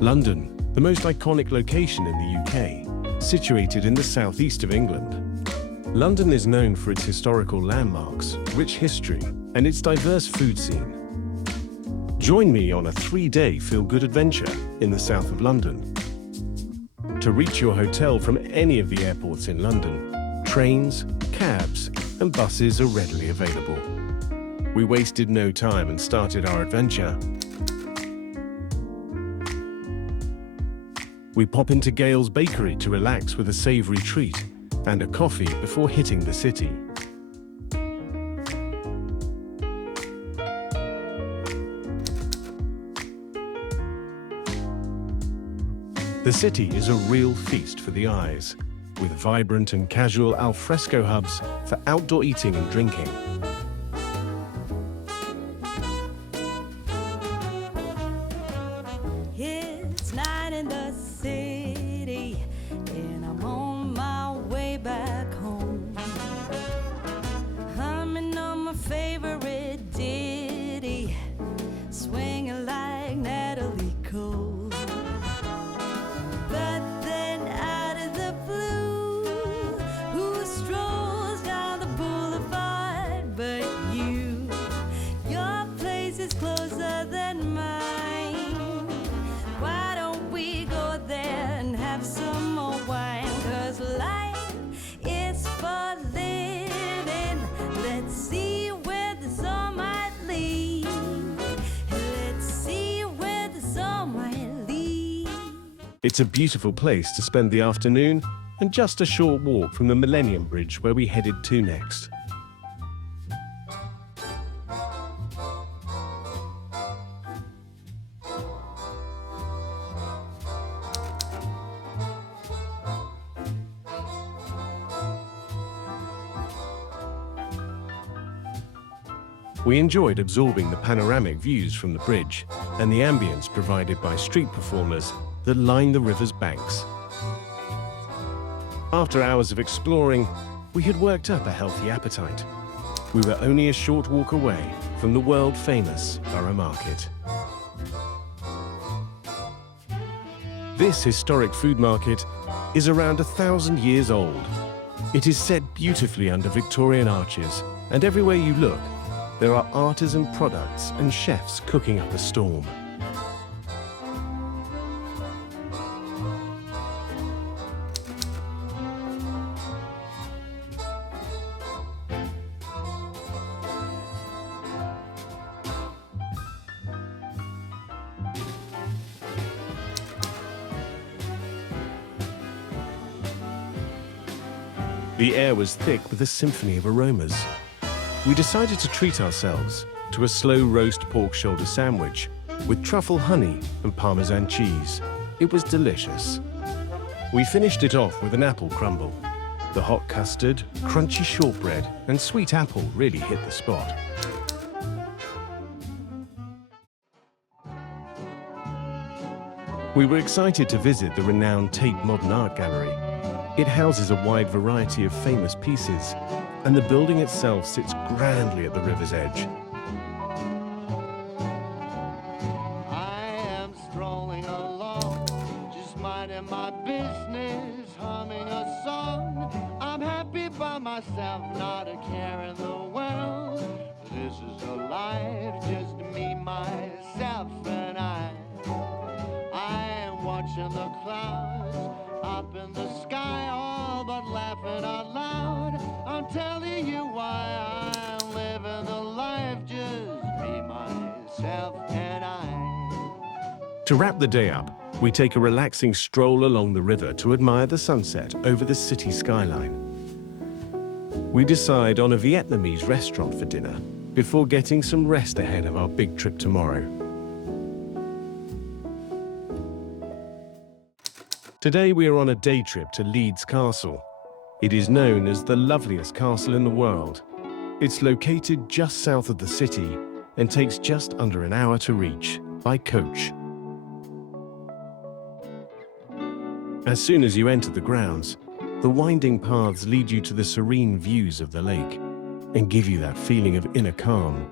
London, the most iconic location in the UK, situated in the southeast of England. London is known for its historical landmarks, rich history, and its diverse food scene. Join me on a 3-day feel-good adventure in the south of London. To reach your hotel from any of the airports in London, trains, cabs, and buses are readily available. We wasted no time and started our adventure. We pop into Gale's Bakery to relax with a savoury treat and a coffee before hitting the city. The city is a real feast for the eyes, with vibrant and casual alfresco hubs for outdoor eating and drinking. It's night in the city, and I'm on my way back home. Humming on my favorite ditty, swinging like Natalie Cole. But then out of the blue, who strolls down the boulevard but you? Your place is closer than mine. Why don't we go there and have some more wine? 'Cause life is for living. Let's see where this all might lead. Let's see where this all might lead. It's a beautiful place to spend the afternoon and just a short walk from the Millennium Bridge where we headed to next. We enjoyed absorbing the panoramic views from the bridge and the ambience provided by street performers that line the river's banks. After hours of exploring, we had worked up a healthy appetite. We were only a short walk away from the world-famous Borough Market. This historic food market is around 1,000 years old. It is set beautifully under Victorian arches, and everywhere you look, there are artisan products and chefs cooking up a storm. The air was thick with a symphony of aromas. We decided to treat ourselves to a slow roast pork shoulder sandwich with truffle honey and Parmesan cheese. It was delicious. We finished it off with an apple crumble. The hot custard, crunchy shortbread, and sweet apple really hit the spot. We were excited to visit the renowned Tate Modern Art Gallery. It houses a wide variety of famous pieces, and the building itself sits grandly at the river's edge. I am strolling along, just minding my business, humming a song. I'm happy by myself, not a care in the world. This is a life, just me, myself, and I. I am watching the clouds up in the sky, all but laughing out loud. I'm telling you why I'm living the life, just me, myself, and I. To wrap the day up, we take a relaxing stroll along the river to admire the sunset over the city skyline. We decide on a Vietnamese restaurant for dinner before getting some rest ahead of our big trip tomorrow. Today we are on a day trip to Leeds Castle. It is known as the loveliest castle in the world. It's located just south of the city and takes just under an hour to reach by coach. As soon as you enter the grounds, the winding paths lead you to the serene views of the lake and give you that feeling of inner calm.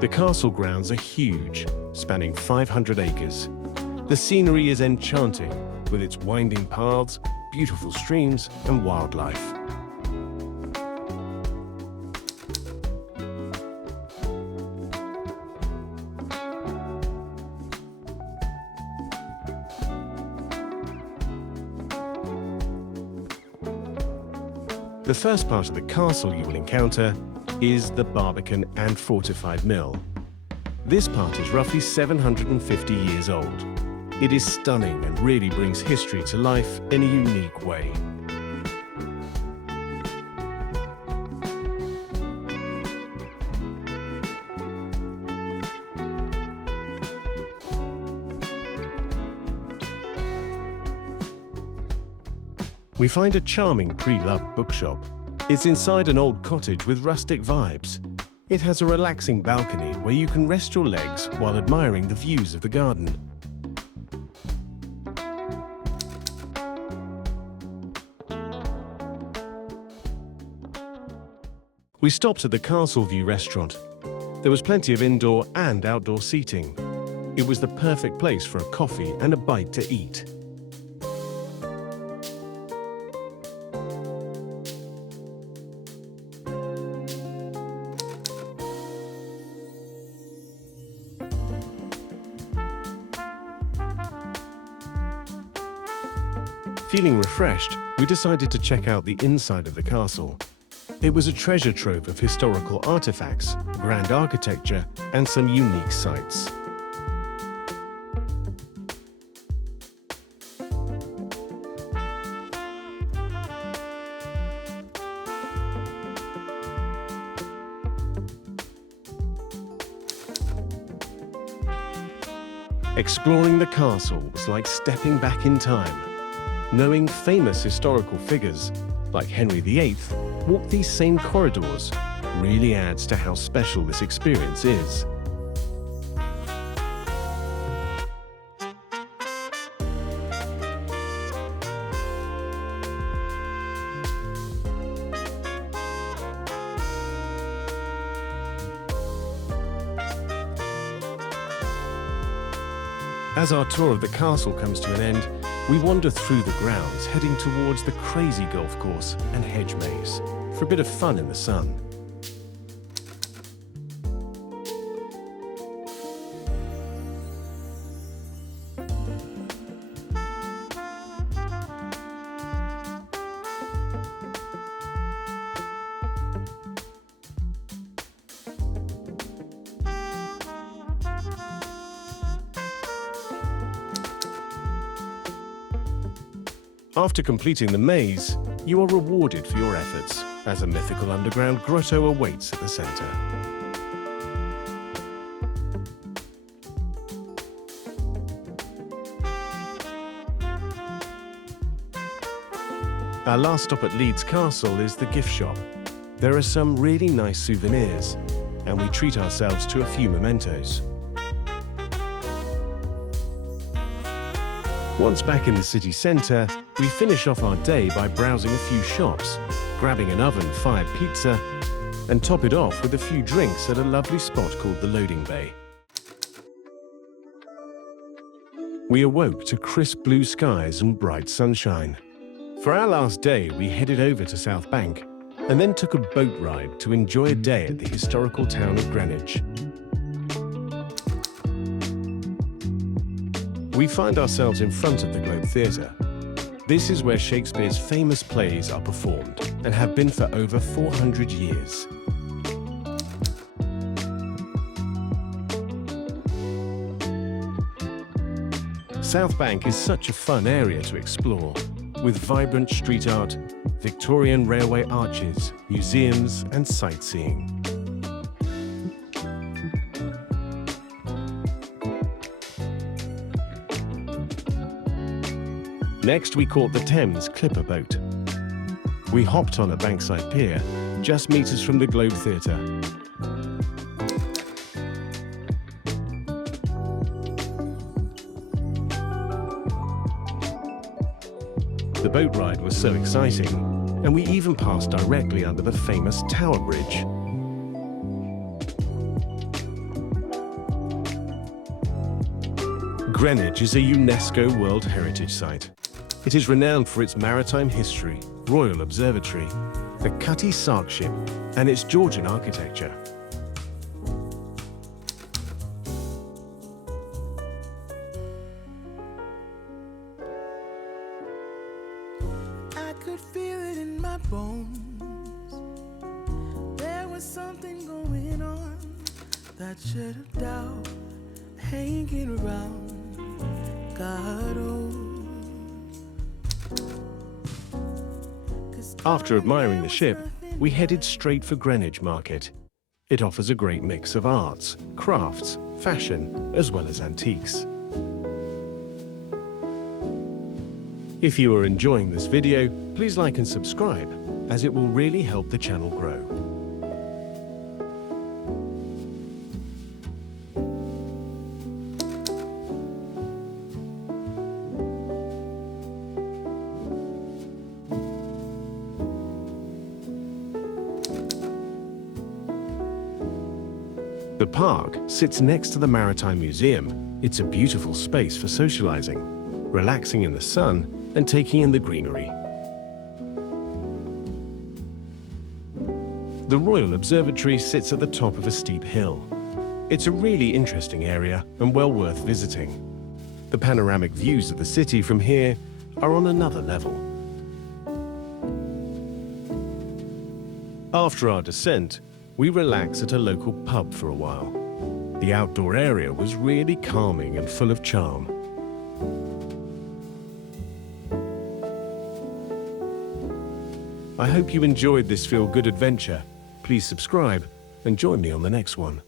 The castle grounds are huge, spanning 500 acres. The scenery is enchanting, with its winding paths, beautiful streams, and wildlife. The first part of the castle you will encounter is the Barbican and Fortified Mill. This part is roughly 750 years old. It is stunning and really brings history to life in a unique way. We find a charming pre-loved bookshop. It's inside an old cottage with rustic vibes. It has a relaxing balcony where you can rest your legs while admiring the views of the garden. We stopped at the Castle View restaurant. There was plenty of indoor and outdoor seating. It was the perfect place for a coffee and a bite to eat. Feeling refreshed, we decided to check out the inside of the castle. It was a treasure trove of historical artifacts, grand architecture, and some unique sights. Exploring the castle was like stepping back in time. Knowing famous historical figures, like Henry VIII, walk these same corridors really adds to how special this experience is. As our tour of the castle comes to an end, we wander through the grounds, heading towards the crazy golf course and hedge maze for a bit of fun in the sun. After completing the maze, you are rewarded for your efforts, as a mythical underground grotto awaits at the center. Our last stop at Leeds Castle is the gift shop. There are some really nice souvenirs, and we treat ourselves to a few mementos. Once back in the city centre, we finish off our day by browsing a few shops, grabbing an oven-fired pizza, and top it off with a few drinks at a lovely spot called the Loading Bay. We awoke to crisp blue skies and bright sunshine. For our last day, we headed over to South Bank, and then took a boat ride to enjoy a day at the historical town of Greenwich. We find ourselves in front of the Globe Theatre. This is where Shakespeare's famous plays are performed and have been for over 400 years. South Bank is such a fun area to explore, with vibrant street art, Victorian railway arches, museums, and sightseeing. Next, we caught the Thames clipper boat. We hopped on a bankside pier, just meters from the Globe Theatre. The boat ride was so exciting, and we even passed directly under the famous Tower Bridge. Greenwich is a UNESCO World Heritage Site. It is renowned for its maritime history, Royal Observatory, the Cutty Sark ship, and its Georgian architecture. I could feel it in my bones. There was something going on, that shade of doubt hanging around. God, After admiring the ship, we headed straight for Greenwich Market. It offers a great mix of arts, crafts, fashion, as well as antiques. If you are enjoying this video, please like and subscribe, as it will really help the channel grow. The park sits next to the Maritime Museum. It's a beautiful space for socializing, relaxing in the sun, and taking in the greenery. The Royal Observatory sits at the top of a steep hill. It's a really interesting area and well worth visiting. The panoramic views of the city from here are on another level. After our descent, we relaxed at a local pub for a while. The outdoor area was really calming and full of charm. I hope you enjoyed this feel-good adventure. Please subscribe and join me on the next one.